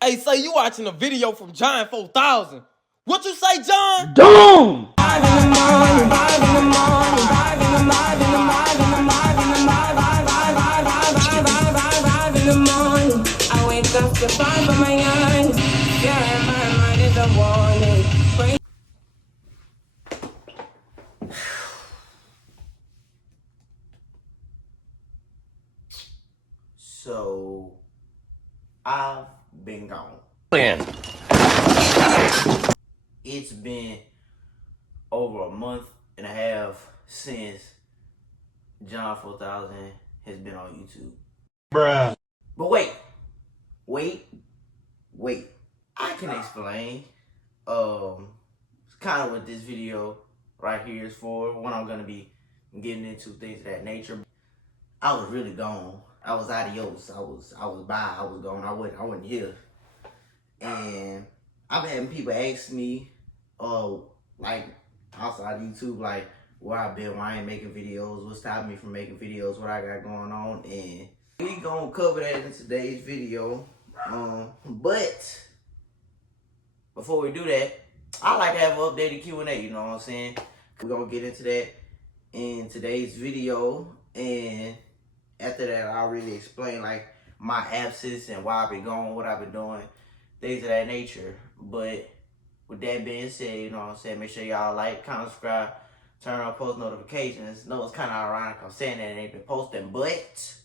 Hey, say you watching a video from John 4000. What you say, John? Doom! I wake up to find my eyes. Yeah, my mind is a warning. So, I've been gone. It's been over a month and a half since John 4000 has been on YouTube. Bruh. But wait. I can explain. Kind of what this video right here is for. When I'm gonna be getting into things of that nature. I was really gone. I was adios. I was by. I was gone. I wasn't here. And I've been having people ask me, like outside YouTube, like where I've been, why I ain't making videos, what's stopping me from making videos, what I got going on, and we gonna cover that in today's video. But before we do that, I like to have an updated Q&A, you know what I'm saying? We're gonna get into that in today's video, and after that, I'll really explain like my absence and why I've been gone, what I've been doing, things of that nature. But with that being said, you know what I'm saying, make sure y'all like, comment, subscribe, turn on post notifications. No, it's kind of ironic I'm saying that it ain't been posting, but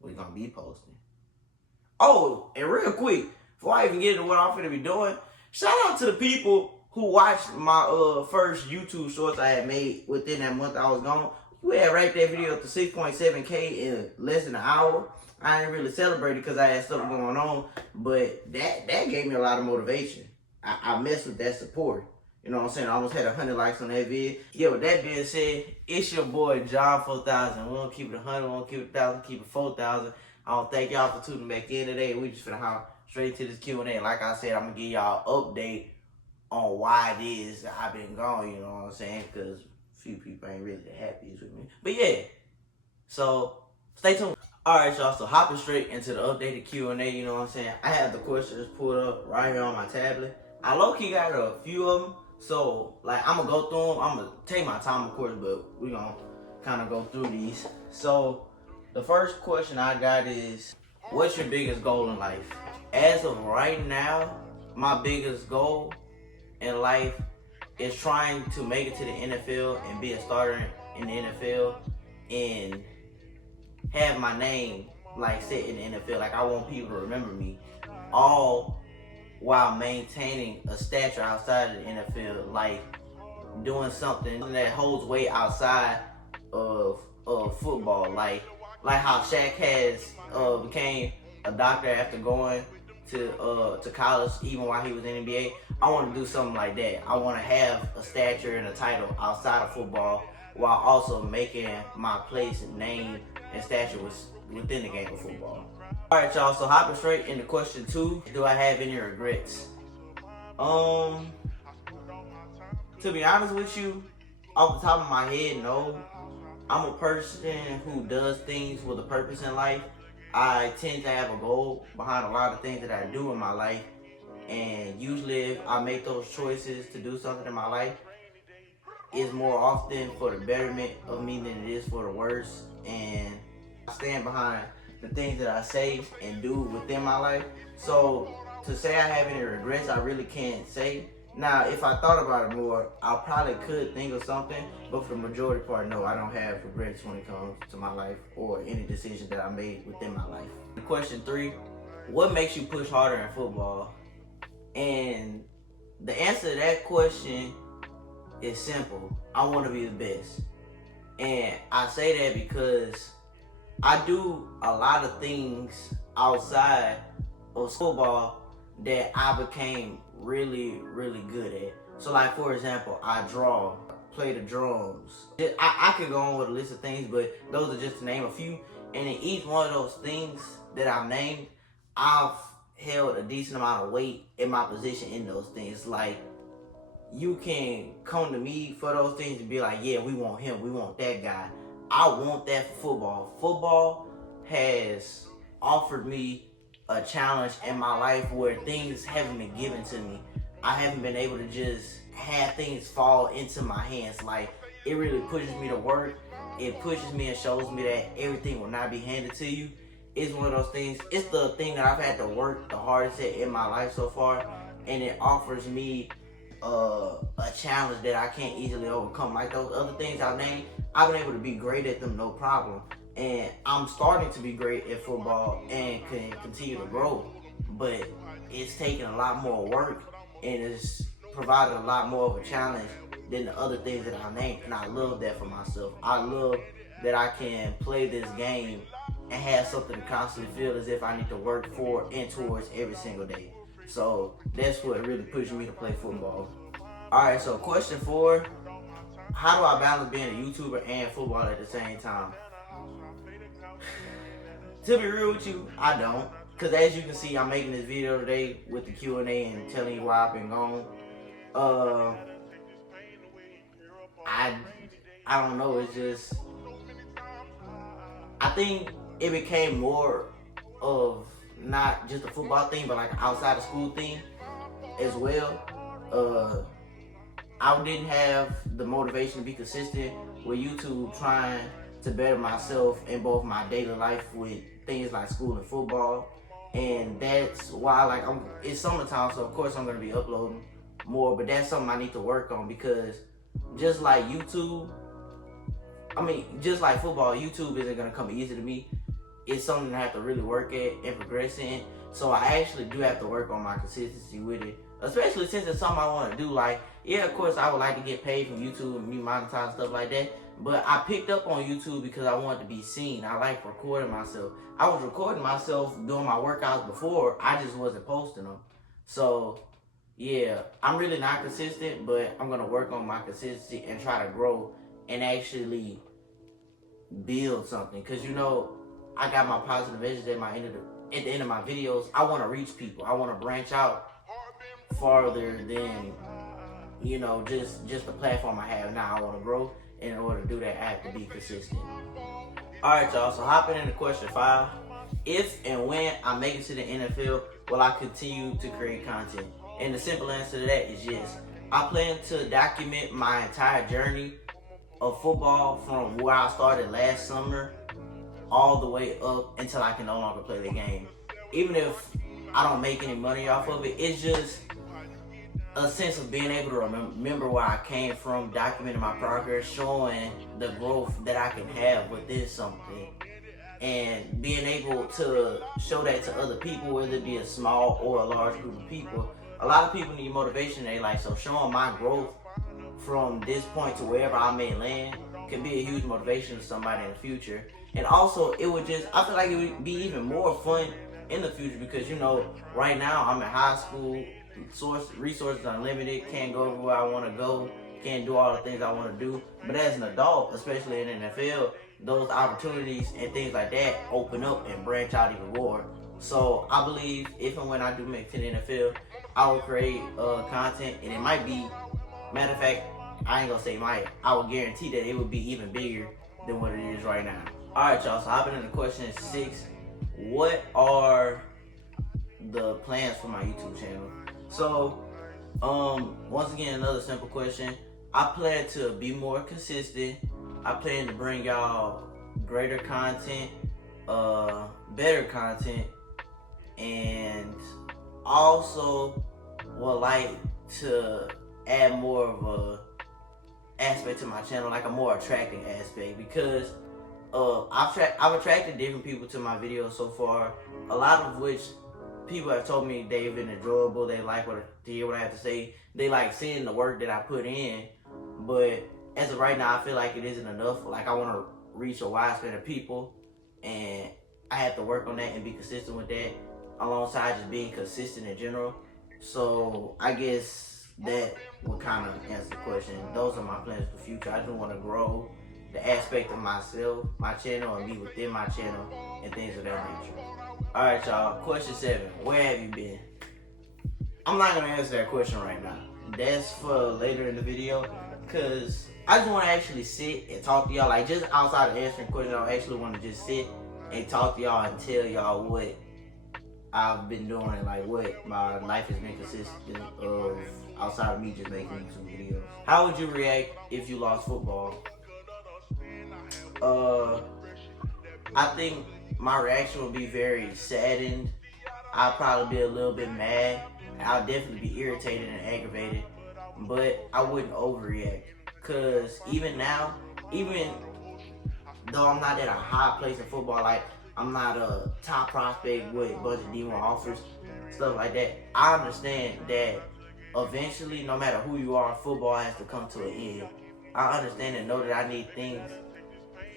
we're gonna be posting. Oh, and real quick, before I even get into what I'm finna be doing, shout out to the people who watched my first YouTube shorts I had made within that month I was gone. We had ranked that video up to 6.7K in less than an hour. I didn't really celebrate it because I had stuff going on, but that gave me a lot of motivation. I messed with that support. You know what I'm saying? I almost had 100 likes on that vid. Yeah, with that being said, it's your boy John 4000. We don't keep it 100, we don't keep it 1,000, keep it 4,000. I don't thank y'all for tuning back in today. We just finna hop straight to this Q&A. Like I said, I'm gonna give y'all an update on why it is that I've been gone, you know what I'm saying? Because few people ain't really that happy with me. But yeah, so stay tuned. Alright, y'all, so hopping straight into the updated Q&A, you know what I'm saying? I have the questions pulled up right here on my tablet. I low-key got a few of them, so like I'm gonna go through them. I'm gonna take my time, of course, but we gonna kind of go through these. So the first question I got is, what's your biggest goal in life? As of right now, my biggest goal in life is trying to make it to the NFL and be a starter in the NFL and have my name like set in the NFL. Like I want people to remember me, all while maintaining a stature outside of the NFL, like doing something that holds weight outside of football, like how Shaq has became a doctor after going to college, even while he was in the NBA. I want to do something like that. I want to have a stature and a title outside of football, while also making my place and name and stature within the game of football. All right, y'all. So hopping straight into question 2, do I have any regrets? To be honest with you, off the top of my head, no. I'm a person who does things with a purpose in life. I tend to have a goal behind a lot of things that I do in my life. And usually if I make those choices to do something in my life, it's more often for the betterment of me than it is for the worse. And I stand behind the things that I say and do within my life. So to say I have any regrets, I really can't say. Now, if I thought about it more, I probably could think of something, but for the majority part, no, I don't have regrets when it comes to my life or any decision that I made within my life. Question 3, what makes you push harder in football? And the answer to that question is simple. I want to be the best. And I say that because I do a lot of things outside of football that I became really, really good at. So like, for example, I draw, play the drums. I could go on with a list of things, but those are just to name a few. And in each one of those things that I've named, I've held a decent amount of weight in my position in those things. Like, you can come to me for those things and be like, yeah, we want him, we want that guy. I want that for football. Football has offered me a challenge in my life where things haven't been given to me. I haven't been able to just have things fall into my hands. Like, it really pushes me to work. It pushes me and shows me that everything will not be handed to you. It's one of those things. It's the thing that I've had to work the hardest at in my life so far, and it offers me a challenge that I can't easily overcome. Like those other things I named, I've been able to be great at them, no problem. And I'm starting to be great at football and can continue to grow. But it's taking a lot more work, and it's provided a lot more of a challenge than the other things that I named. And I love that for myself. I love that I can play this game and have something to constantly feel as if I need to work for and towards every single day. So that's what really pushed me to play football. Alright, so question 4. How do I balance being a YouTuber and football at the same time? To be real with you, I don't. Because as you can see, I'm making this video today with the Q&A and telling you why I've been gone. I don't know, it's just, I think it became more of not just a football thing, but like an outside of school thing as well. I didn't have the motivation to be consistent with YouTube, trying to better myself in both my daily life with things like school and football. And that's why, like, it's summertime, so of course I'm gonna be uploading more, but that's something I need to work on, because just like YouTube, just like football, YouTube isn't gonna come easy to me. It's something I have to really work at and progress in. So I actually do have to work on my consistency with it, especially since it's something I want to do. Like, yeah, of course I would like to get paid from YouTube and me monetize stuff like that, but I picked up on YouTube because I wanted to be seen. I like recording myself. I was recording myself doing my workouts before, I just wasn't posting them. So yeah, I'm really not consistent, but I'm gonna work on my consistency and try to grow and actually build something. Cause I got my positive visions at the end of my videos. I want to reach people. I want to branch out farther than just the platform I have now. I want to grow, and in order to do that, I have to be consistent. All right, y'all. So hopping into question 5: if and when I make it to the NFL, will I continue to create content? And the simple answer to that is yes. I plan to document my entire journey of football from where I started last summer all the way up until I can no longer play the game. Even if I don't make any money off of it, it's just a sense of being able to remember where I came from, documenting my progress, showing the growth that I can have within something, and being able to show that to other people, whether it be a small or a large group of people. A lot of people need motivation in their life, so showing my growth from this point to wherever I may land can be a huge motivation to somebody in the future. And also, I feel like it would be even more fun in the future, because right now I'm in high school, resources unlimited, can't go where I want to go, can't do all the things I want to do. But as an adult, especially in the NFL, those opportunities and things like that open up and branch out even more. So I believe if and when I do make it to the NFL, I will create content, and it might be, matter of fact, I ain't gonna say might, I will guarantee that it would be even bigger than what it is right now. Alright, y'all, so hopping into question 6: what are the plans for my YouTube channel? So, once again, another simple question. I plan to be more consistent. I plan to bring y'all greater content, better content, and also would like to add more of a aspect to my channel, like a more attracting aspect, because I've attracted different people to my videos so far, a lot of which people have told me they've been enjoyable, they like to hear what I have to say, they like seeing the work that I put in. But as of right now, I feel like it isn't enough. Like, I want to reach a wide span of people, and I have to work on that and be consistent with that, alongside just being consistent in general. So I guess that will kind of answer the question. Those are my plans for the future. I just want to grow the aspect of myself, my channel, and be within my channel and things of that nature. Alright, y'all, question 7: where have you been? I'm not going to answer that question right now. That's for later in the video, because I just want to actually sit and talk to y'all. Like, just outside of answering questions, I actually want to just sit and talk to y'all and tell y'all what I've been doing, like what my life has been consistent of outside of me just making YouTube videos. How would you react if you lost football? I think my reaction would be very saddened. I'll probably be a little bit mad. I'll definitely be irritated and aggravated, but I wouldn't overreact. Cause even now, even though I'm not at a high place in football, like I'm not a top prospect with a bunch of D1 offers, stuff like that, I understand that eventually, no matter who you are, football has to come to an end. I understand and know that I need things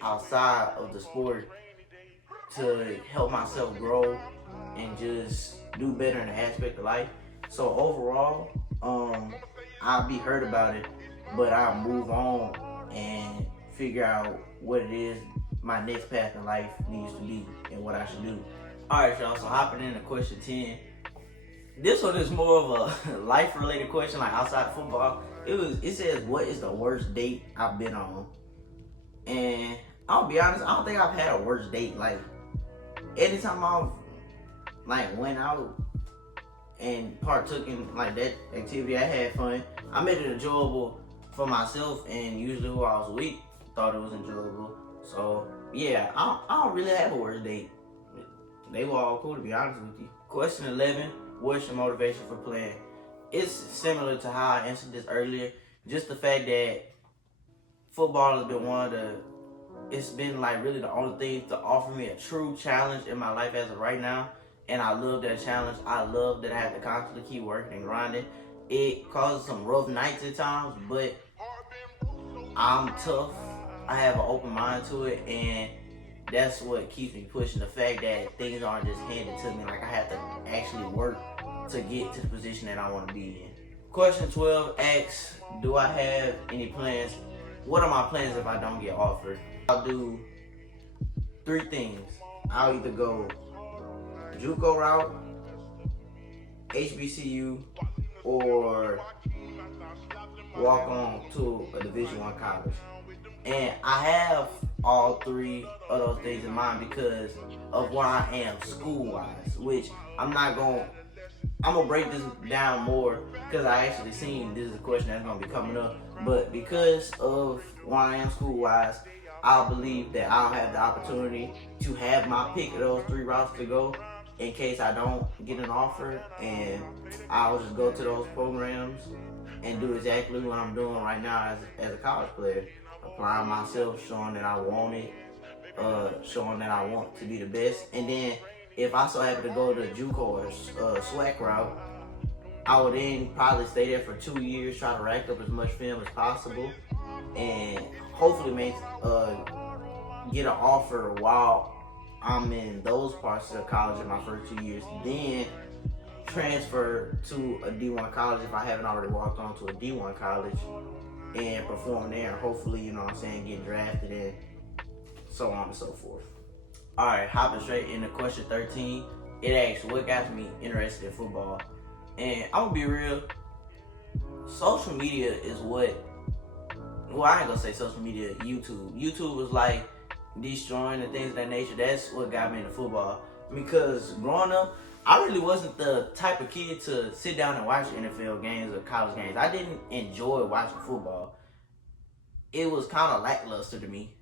outside of the sport to help myself grow and just do better in the aspect of life. So overall, I'll be hurt about it, but I'll move on and figure out what it is my next path in life needs to be and what I should do. Alright, y'all, so hopping into question 10. This one is more of a life-related question, like outside of football. It says, what is the worst date I've been on? And I'll be honest, I don't think I've had a worst date. Like, anytime I've like went out and partook in like that activity, I had fun. I made it enjoyable for myself, and usually who I was with thought it was enjoyable. So yeah, I don't really have a worst date. They were all cool, to be honest with you. Question 11, what's your motivation for playing? It's similar to how I answered this earlier. Just the fact that football has been it's been like really the only thing to offer me a true challenge in my life as of right now. And I love that challenge. I love that I have to constantly keep working and grinding. It causes some rough nights at times, but I'm tough. I have an open mind to it, and that's what keeps me pushing. The fact that things aren't just handed to me, like I have to actually work to get to the position that I want to be in. Question 12 asks, do I have any plans? What are my plans if I don't get offered? I'll do 3 things. I'll either go JUCO route, HBCU, or walk on to a Division I college. And I have all 3 of those things in mind because of where I am school-wise, which I'm gonna break this down more because I actually seen this is a question that's gonna be coming up. But because of where I am school-wise, I believe that I'll have the opportunity to have my pick of those 3 routes to go in case I don't get an offer, and I'll just go to those programs and do exactly what I'm doing right now as a college player. Applying myself, showing that I want it, showing that I want to be the best. And then if I so happen to go to JUCO or SWAC route, I would then probably stay there for 2 years, try to rack up as much film as possible, and hopefully get an offer while I'm in those parts of college in my first 2 years. Then transfer to a D1 college if I haven't already walked on to a D1 college and perform there. Hopefully, you know what I'm saying, get drafted and so on and so forth. Alright, hopping straight into question 13. It asks, what got me interested in football? And I'm gonna be real, social media is what, well, I ain't gonna say social media, YouTube was like destroying and things of that nature. That's what got me into football. Because growing up, I really wasn't the type of kid to sit down and watch NFL games or college games. I didn't enjoy watching football. It was kind of lackluster to me.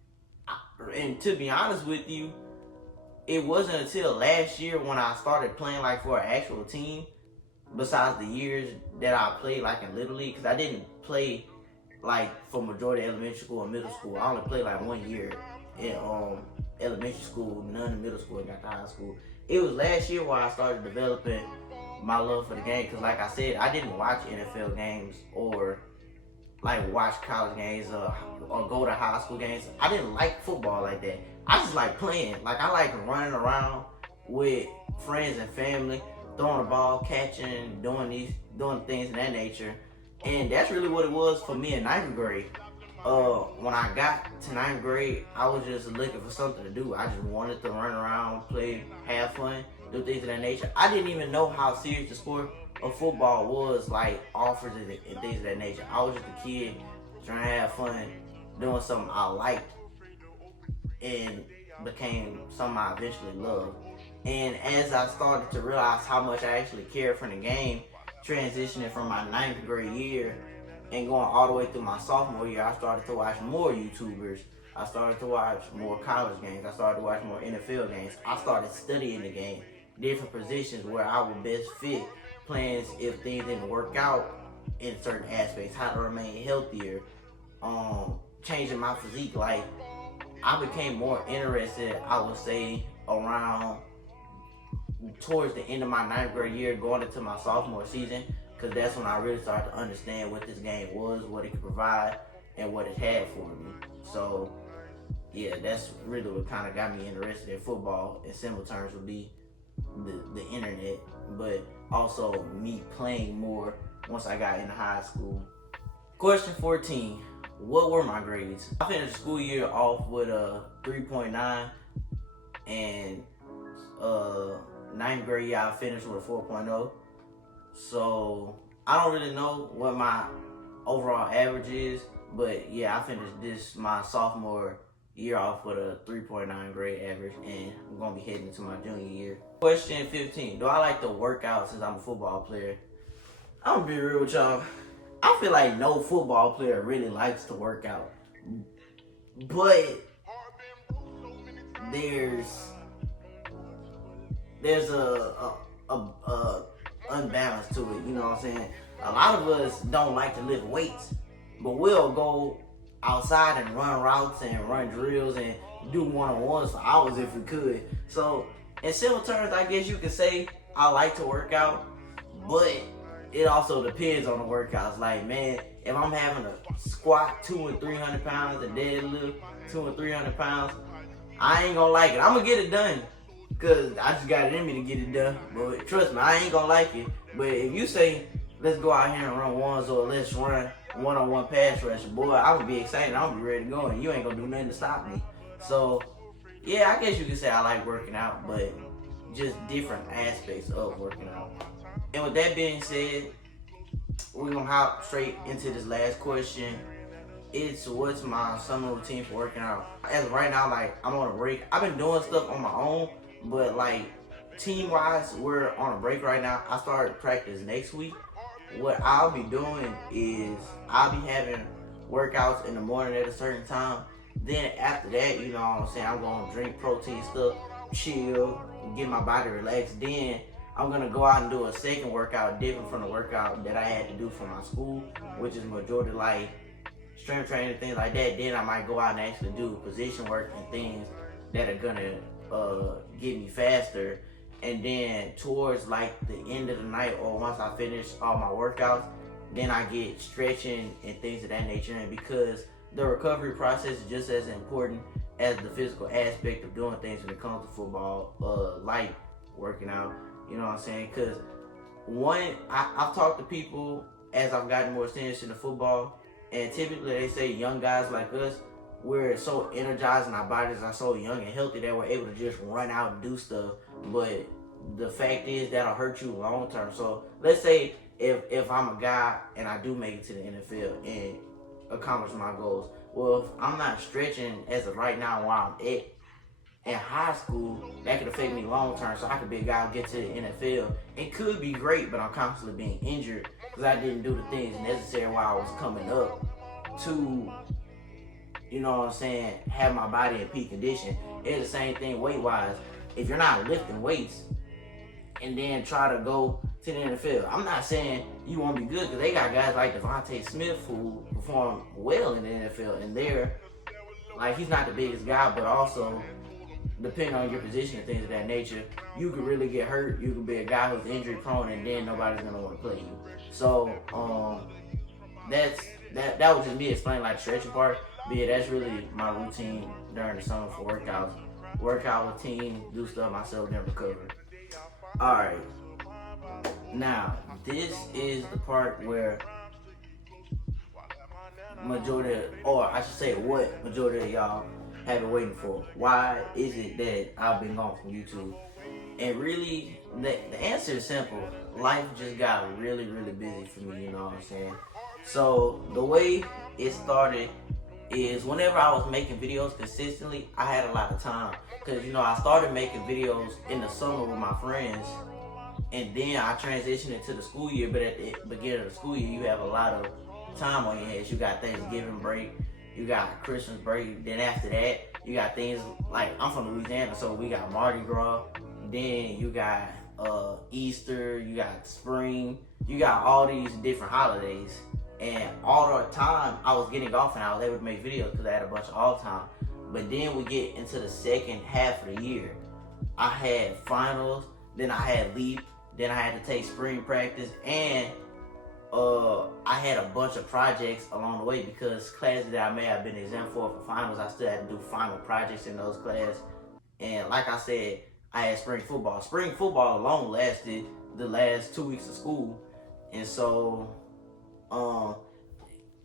And to be honest with you, it wasn't until last year when I started playing like for an actual team, besides the years that I played like in Little League, because I didn't play like for majority of elementary school and middle school. I only played like 1 year in elementary school, none in middle school, and got to high school. It was last year where I started developing my love for the game, because like I said, I didn't watch NFL games or like watch college games or go to high school games. I didn't like football like that. I just like playing. Like I like running around with friends and family, throwing the ball, catching, doing things of that nature. And that's really what it was for me in 9th grade. When I got to 9th grade, I was just looking for something to do. I just wanted to run around, play, have fun, do things of that nature. I didn't even know how serious the sport of football was, like offers and things of that nature. I was just a kid trying to have fun, doing something I liked, and became something I eventually loved. And as I started to realize how much I actually cared for the game, transitioning from my 9th grade year and going all the way through my sophomore year, I started to watch more YouTubers. I started to watch more college games. I started to watch more NFL games. I started studying the game, different positions where I would best fit, plans if things didn't work out in certain aspects, how to remain healthier, changing my physique. Like, I became more interested, I would say, around towards the end of my 9th grade year, going into my sophomore season, because that's when I really started to understand what this game was, what it could provide, and what it had for me. So, yeah, that's really what kind of got me interested in football. In simple terms, would be the internet, but also me playing more once I got into high school. Question 14. What were my grades? I finished the school year off with a 3.9, and 9th grade year I finished with a 4.0. So I don't really know what my overall average is, but yeah, I finished my sophomore year off with a 3.9 grade average, and I'm gonna be heading into my junior year. Question 15. Do I like to work out since I'm a football player? I'm gonna be real with y'all. I feel like no football player really likes to work out, but there's a unbalance to it. You know what I'm saying? A lot of us don't like to lift weights, but we'll go outside and run routes and run drills and do one-on-ones for hours if we could. So in simple terms, I guess you could say I like to work out, but it also depends on the workouts. Like, man, if I'm having a squat 200 and 300 pounds, a deadlift 200 and 300 pounds, I ain't gonna like it. I'm gonna get it done, cause I just got it in me to get it done. But trust me, I ain't gonna like it. But if you say, let's go out here and run ones, or let's run one-on-one pass rush, boy, I'm gonna be excited. I'm gonna be ready to go, and you ain't gonna do nothing to stop me. So, yeah, I guess you could say I like working out, but just different aspects of working out. And with that being said, we're gonna hop straight into this last question. It's what's my summer routine for working out. As of right now, like, I'm on a break. I've been doing stuff on my own, but like team-wise, we're on a break right now. I start practice next week. What I'll be doing is I'll be having workouts in the morning at a certain time. Then after that, you know what I'm saying, I'm gonna drink protein stuff, chill, get my body relaxed. Then I'm gonna go out and do a second workout different from the workout that I had to do for my school, which is majority like strength training, things like that. Then I might go out and actually do position work and things that are gonna get me faster. And then towards like the end of the night, or once I finish all my workouts, then I get stretching and things of that nature. And because the recovery process is just as important as the physical aspect of doing things when it comes to football, like working out, you know what I'm saying? Because I've talked to people as I've gotten more serious into football, and typically they say young guys like us, we're so energized and our bodies are so young and healthy that we're able to just run out and do stuff. But the fact is that'll hurt you long term. So let's say if I'm a guy and I do make it to the NFL and accomplish my goals, well, if I'm not stretching as of right now while I'm in high school, that could affect me long term. So I could be a guy who get to the NFL. It could be great, but I'm constantly being injured because I didn't do the things necessary while I was coming up to, you know what I'm saying, have my body in peak condition. It's the same thing weight wise. If you're not lifting weights and then try to go to the NFL, I'm not saying you won't be good, because they got guys like Devontae Smith who perform well in the NFL, and they're like, he's not the biggest guy, but also depending on your position and things of that nature, you could really get hurt. You could be a guy who's injury prone, and then nobody's gonna want to play you. So that was just me explaining like the stretching part. But yeah, that's really my routine during the summer for workouts. Work out with team, do stuff myself, then recover. Alright. Now, this is the part where what majority of y'all have been waiting for. Why is it that I've been gone from YouTube? And really, the answer is simple. Life just got really, really busy for me, you know what I'm saying? So, the way it started is whenever I was making videos consistently, I had a lot of time. Because, you know, I started making videos in the summer with my friends, and then I transitioned into the school year. But at the beginning of the school year, you have a lot of time on your hands. You got Thanksgiving break, you got Christmas break. Then after that, you got things like, I'm from Louisiana, so we got Mardi Gras. Then you got Easter, you got spring, you got all these different holidays. And all the time I was getting off and I was able to make videos because I had a bunch of off time. But then we get into the second half of the year. I had finals, then I had LEAP, then I had to take spring practice, and I had a bunch of projects along the way because classes that I may have been exempt for finals, I still had to do final projects in those classes. And like I said, I had spring football. Spring football alone lasted the last 2 weeks of school. And so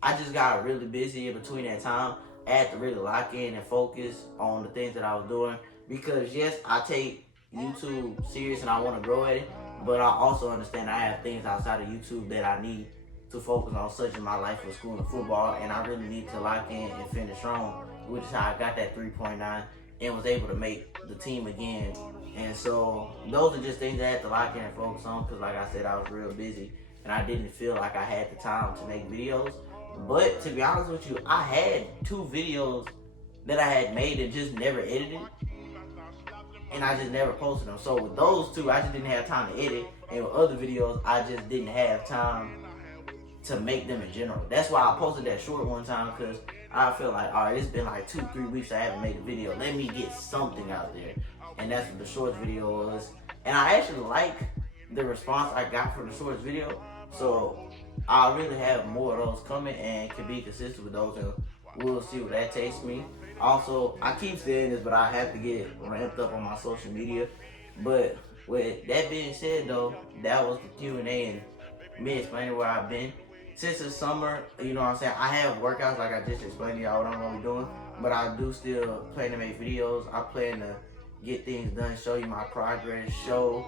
I just got really busy in between that time. I had to really lock in and focus on the things that I was doing. Because yes, I take YouTube serious and I want to grow at it, but I also understand I have things outside of YouTube that I need to focus on, such as my life with school and football, and I really need to lock in and finish strong, which is how I got that 3.9 and was able to make the team again. And so those are just things I had to lock in and focus on, because like I said, I was real busy and I didn't feel like I had the time to make videos. But to be honest with you, I had 2 videos that I had made and just never edited, and I just never posted them. So with those 2, I just didn't have time to edit, and with other videos, I just didn't have time to make them in general. That's why I posted that short one time, because I feel like, all right, it's been like 2-3 weeks I haven't made a video. Let me get something out there. And that's what the shorts video was. And I actually like the response I got for the shorts video. So I really have more of those coming and can be consistent with those, and we'll see what that takes me. Also, I keep saying this, but I have to get ramped up on my social media. But with that being said though, that was the Q&A and me explaining where I've been. Since the summer, you know what I'm saying, I have workouts like I just explained to y'all what I'm going to be doing, but I do still plan to make videos. I plan to get things done, show you my progress, show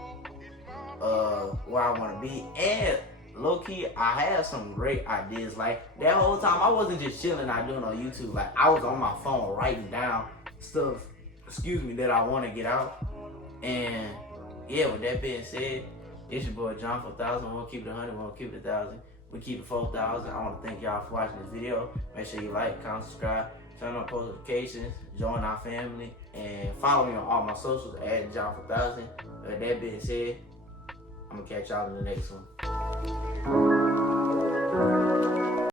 where I want to be, and low-key, I have some great ideas. Like, that whole time, I wasn't just chilling out doing on YouTube. Like, I was on my phone writing down stuff, that I want to get out. And, yeah, with that being said, it's your boy John 4000. We'll keep it 100, we'll keep it 1,000. We keep it 4,000. I want to thank y'all for watching this video. Make sure you like, comment, subscribe, turn on post notifications, join our family, and follow me on all my socials at John 4000. With that being said, I'm going to catch y'all in the next one.